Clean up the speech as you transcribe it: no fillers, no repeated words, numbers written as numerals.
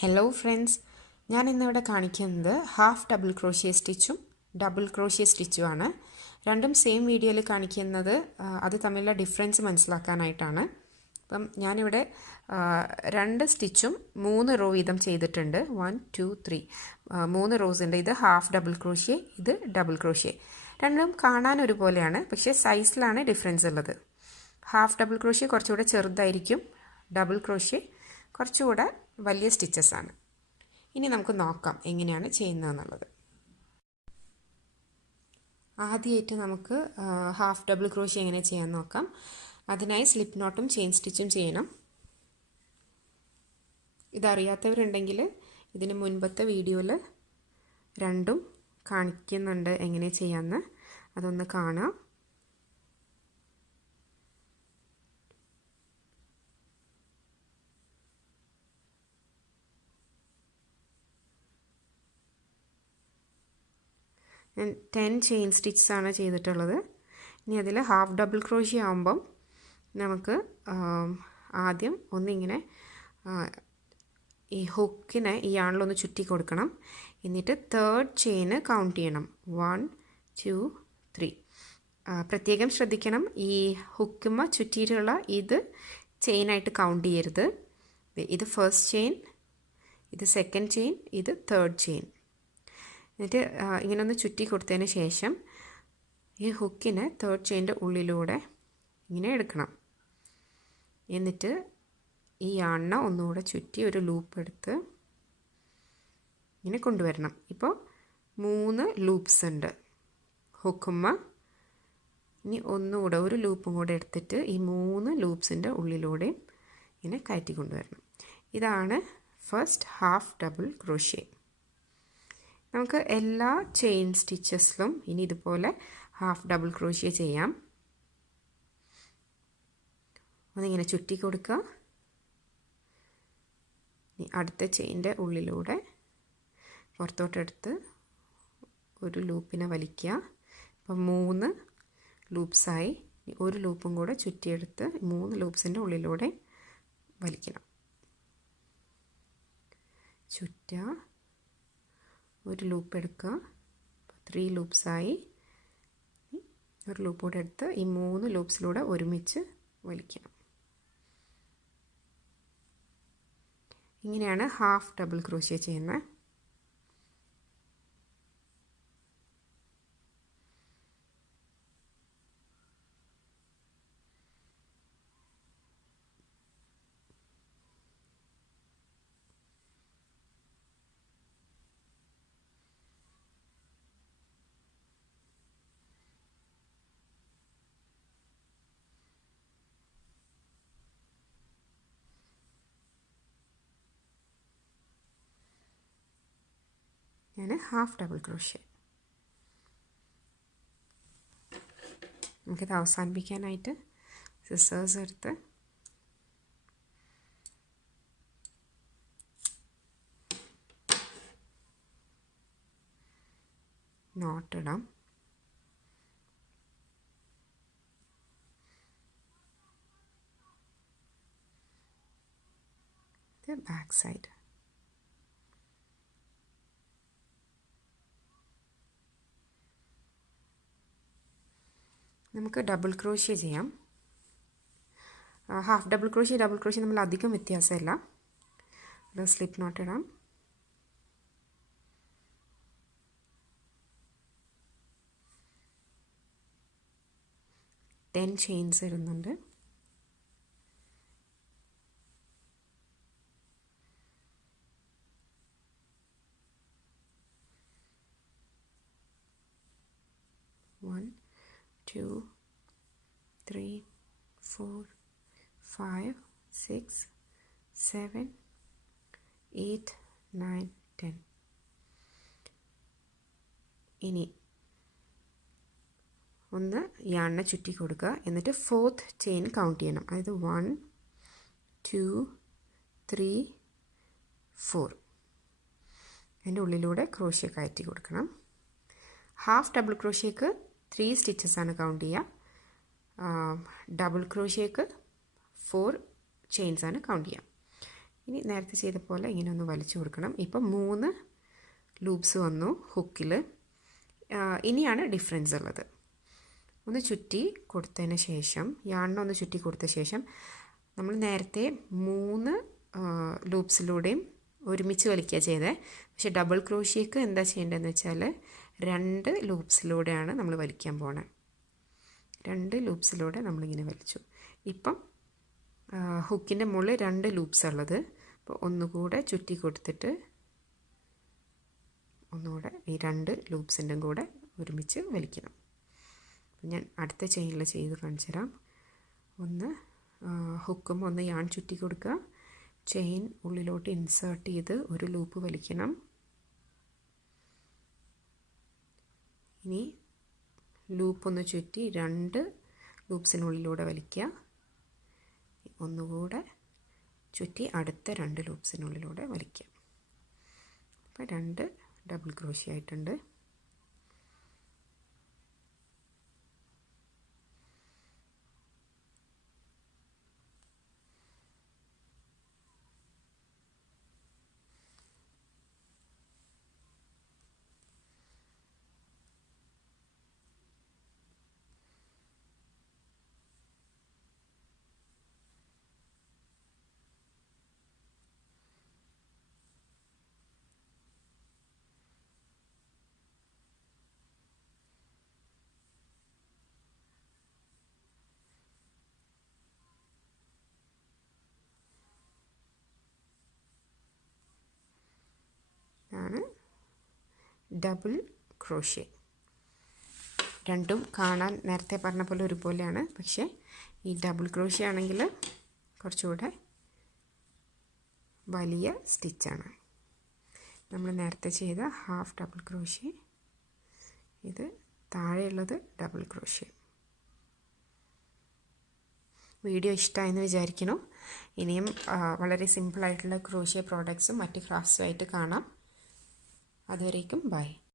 Hello friends, ഞാൻ ഇന്നിവിടെ കാണിക്കുന്നത് ഹാഫ് ഡബിൾ ക്രോഷ്യ സ്റ്റിച്ചും ഡബിൾ ക്രോഷ്യ സ്റ്റിച്ചുമാണ്. രണ്ടും സെയിം വീഡിയോയിൽ കാണിക്കുന്നത് അത് തമ്മിലുള്ള ഡിഫറൻസ് മനസ്സിലാക്കാനായിട്ടാണ്. അപ്പം ഞാനിവിടെ 2 സ്റ്റിച്ചും 3 റോ വീതം ചെയ്തിട്ടുണ്ട്. 1 2 3 3 റോസ് ഉണ്ട്. ഇത് ഹാഫ് ഡബിൾ ക്രോഷ്യ, ഇത് ഡബിൾ ക്രോഷ്യ. രണ്ടും കാണാൻ ഒരുപോലെയാണ്, പക്ഷേ സൈസിലാണ് ഡിഫറൻസ് ഉള്ളത്. ഹാഫ് ഡബിൾ ക്രോഷ്യ കുറച്ചുകൂടെ ചെറുതായിരിക്കും, ഡബിൾ ക്രോഷ്യ കുറച്ചുകൂടെ വലിയ സ്റ്റിച്ചസ് ആണ്. ഇനി നമുക്ക് നോക്കാം എങ്ങനെയാണ് ചെയ്യുന്നതെന്നുള്ളത്. ആദ്യമായിട്ട് നമുക്ക് ഹാഫ് ഡബിൾ ക്രോഷ്യ എങ്ങനെ ചെയ്യാൻ നോക്കാം. അതിനായി സ്ലിപ്പ് നോട്ടും ചെയിൻ സ്റ്റിച്ചും ചെയ്യണം. ഇതറിയാത്തവരുണ്ടെങ്കിൽ ഇതിന് മുൻപത്തെ വീഡിയോയിൽ രണ്ടും കാണിക്കുന്നുണ്ട് എങ്ങനെ ചെയ്യാമെന്ന്, അതൊന്ന് കാണാം. ഞാൻ 10 ചെയിൻ സ്റ്റിച്ചസ് ആണ് ചെയ്തിട്ടുള്ളത്. ഇനി അതിൽ ഹാഫ് ഡബിൾ ക്രോഷ്യ ആകുമ്പം നമുക്ക് ആദ്യം ഒന്നിങ്ങനെ ഈ ഹുക്കിനെ ഈ യാണിലൊന്ന് ചുറ്റി കൊടുക്കണം. എന്നിട്ട് തേർഡ് ചെയിന് കൗണ്ട് ചെയ്യണം. 1 2 3. പ്രത്യേകം ശ്രദ്ധിക്കണം, ഈ ഹുക്കുമ്മ ചുറ്റിയിട്ടുള്ള ഇത് ചെയിനായിട്ട് കൗണ്ട് ചെയ്യരുത്. ഇത് ഫസ്റ്റ് ചെയിൻ, ഇത് സെക്കൻഡ് ചെയിൻ, ഇത് തേർഡ് ചെയിൻ. എന്നിട്ട് ഇങ്ങനെ ഒന്ന് ചുറ്റി കൊടുത്തതിന് ശേഷം ഈ ഹുക്കിനെ തേർഡ് ചെയിൻ്റെ ഉള്ളിലൂടെ ഇങ്ങനെ എടുക്കണം. എന്നിട്ട് ഈ യാണിനെ ഒന്നുകൂടെ ചുറ്റി ഒരു ലൂപ്പ് എടുത്ത് ഇങ്ങനെ കൊണ്ടുവരണം. ഇപ്പോൾ 3 ലൂപ്സ് ഉണ്ട് ഹുക്കുമ്മ. ഇനി ഒന്നുകൂടെ ഒരു ലൂപ്പും കൂടെ എടുത്തിട്ട് ഈ 3 ലൂപ്സിൻ്റെ ഉള്ളിലൂടെ ഇങ്ങനെ കയറ്റി കൊണ്ടുവരണം. ഇതാണ് ഫസ്റ്റ് ഹാഫ് ഡബിൾ ക്രോഷ്യ. നമുക്ക് എല്ലാ ചെയിൻ സ്റ്റിച്ചസിലും ഇനി ഇതുപോലെ ഹാഫ് ഡബിൾ ക്രോഷ്യ ചെയ്യാം. ഒന്നിങ്ങനെ ചുറ്റി കൊടുക്കുക. അടുത്ത ചെയിൻ്റെ ഉള്ളിലൂടെ പുറത്തോട്ടെടുത്ത് ഒരു ലൂപ്പിനെ വലിക്കുക. ഇപ്പം 3 ലൂപ്സായി. ഒരു ലൂപ്പും കൂടെ ചുറ്റിയെടുത്ത് 3 ലൂപ്സിൻ്റെ ഉള്ളിലൂടെ വലിക്കണം. ചുറ്റുക, ഒരു ലൂപ്പ് എടുക്കുക. 3 ലൂപ്സായി. ഒരു ലൂപ്പ് കൂടെ എടുത്ത് ഈ 3 ലൂപ്സിലൂടെ ഒരുമിച്ച് വലിക്കണം. ഇങ്ങനെയാണ് ഹാഫ് ഡബിൾ ക്രോഷ്യ ചെയ്യുന്നത്. ഞാൻ ഹാഫ് ഡബിൾ ക്രോഷ്യ. നമുക്കിത് അവസാനിപ്പിക്കാനായിട്ട് സിസേഴ്സ് എടുത്ത് നോട്ടിടാം. ഇത് ബാക്ക് സൈഡ്. നമുക്ക് ഡബിൾ ക്രോഷ്യ ചെയ്യാം. Half double crochet double crochet നമ്മൾ അധികം വ്യത്യാസമില്ല. ഒരു സ്ലിപ്പ് നോട്ട് ഇടാം. ടെൻ ചെയിൻസ് ഇടുന്നുണ്ട്. One 2 3 4 5 6 7 8 9 10. ഇനി ഒന്ന് യാണിനെ ചുറ്റി കൊടുക്കുക. എന്നിട്ട് 4th ചെയിൻ കൗണ്ട് ചെയ്യണം. അതായത് 1 2 3 4. അതിൻ്റെ ഉള്ളിലൂടെ ക്രോഷ്യ കയറ്റി കൊടുക്കണം. ഹാഫ് ഡബിൾ ക്രോഷ്യക്ക് 3 സ്റ്റിച്ചസ് ആണ് കൗണ്ട് ചെയ്യുക. ഡബിൾ ക്രോഷ്യക്ക് 4 ചെയിൻസ് ആണ് കൗണ്ട് ചെയ്യുക. ഇനി നേരത്തെ ചെയ്ത പോലെ ഇങ്ങനെ ഒന്ന് വലിച്ചു കൊടുക്കണം. ഇപ്പം 3 ലൂപ്സ് വന്നു ഹുക്കിൽ. ഇനിയാണ് ഡിഫറൻസ് ഉള്ളത്. ഒന്ന് ചുറ്റി കൊടുത്തതിന് ശേഷം, യാണിനൊന്ന് ചുറ്റി കൊടുത്ത ശേഷം നമ്മൾ നേരത്തെ 3 ലൂപ്സിലൂടെയും ഒരുമിച്ച് വലിക്കുക ചെയ്തത്. പക്ഷേ ഡബിൾ ക്രോഷിയേക്ക് എന്താ ചെയ്യേണ്ടതെന്ന് വെച്ചാൽ 2 ലൂപ്സിലൂടെയാണ് നമ്മൾ വലിക്കാൻ പോണത്. 2 ലൂപ്സിലൂടെ നമ്മളിങ്ങനെ വലിച്ചു. ഇപ്പം ഹുക്കിൻ്റെ മുകളിൽ 2 ലൂപ്സ് ഉള്ളത്. അപ്പോൾ ഒന്നുകൂടെ ചുറ്റി കൊടുത്തിട്ട് ഒന്നുകൂടെ ഈ 2 ലൂപ്സിൻ്റെ കൂടെ ഒരുമിച്ച് വലിക്കണം. ഞാൻ അടുത്ത ചെയിനിൽ ചെയ്ത് കാണിച്ചു തരാം. ഒന്ന് ഹുക്കും ഒന്ന് യാൺ ചുറ്റി കൊടുക്കുക, ചെയിൻ ഉള്ളിലോട്ട് ഇൻസേർട്ട് ചെയ്ത് ഒരു ലൂപ്പ് വലിക്കണം. ഇനി ലൂപ്പ് ഒന്ന് ചുറ്റി 2 ലൂപ്സിനുള്ളിലൂടെ വലിക്കുക, ഒന്നുകൂടെ ചുറ്റി അടുത്ത 2 ലൂപ്സിനുള്ളിലൂടെ വലിക്കുക. അപ്പോൾ 2 ഡബിൾ ക്രോഷ്യ ആയിട്ടുണ്ട്. ആണ് ഡബിൾ ക്രോഷ്യ. രണ്ടും കാണാൻ നേരത്തെ പറഞ്ഞ പോലെ ഒരുപോലെയാണ്. പക്ഷേ ഈ ഡബിൾ ക്രോഷ്യ ആണെങ്കിൽ കുറച്ചുകൂടെ വലിയ സ്റ്റിച്ചാണ്. നമ്മൾ നേരത്തെ ചെയ്ത ഹാഫ് ഡബിൾ ക്രോഷ്യ, ഇത് താഴെയുള്ളത് ഡബിൾ ക്രോഷ്യ. വീഡിയോ ഇഷ്ടമായെന്ന് വിചാരിക്കുന്നു. ഇനിയും വളരെ സിമ്പിളായിട്ടുള്ള ക്രോഷ്യ പ്രോഡക്ട്സും മറ്റ് ക്രാഫ്റ്റ്സും ആയിട്ട് കാണാം. അതുവരേക്കും ബൈ.